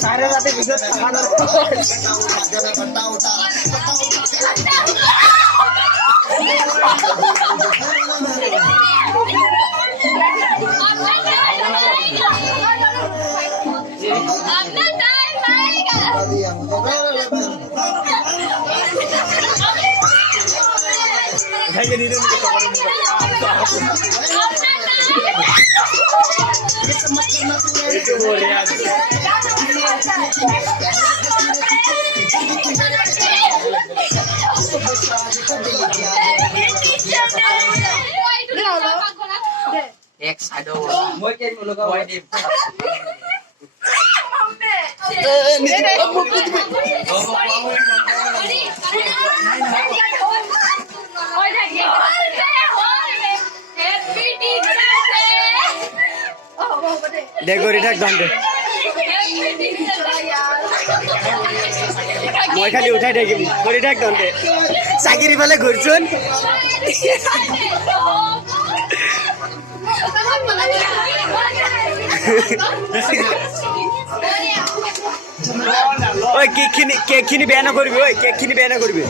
सारे रातें बिजनेस खाना X aduh mỗi cái một mỗi điểm decorate एकदम दे মই খালি উঠাই থাকিম কৰি থাক দন্তে চাকিৰি ফালে ঘূৰচোন ওই কেক খিনি বেয়া নকৰিবি ওই কেক খিনি বেয়া নকৰিবি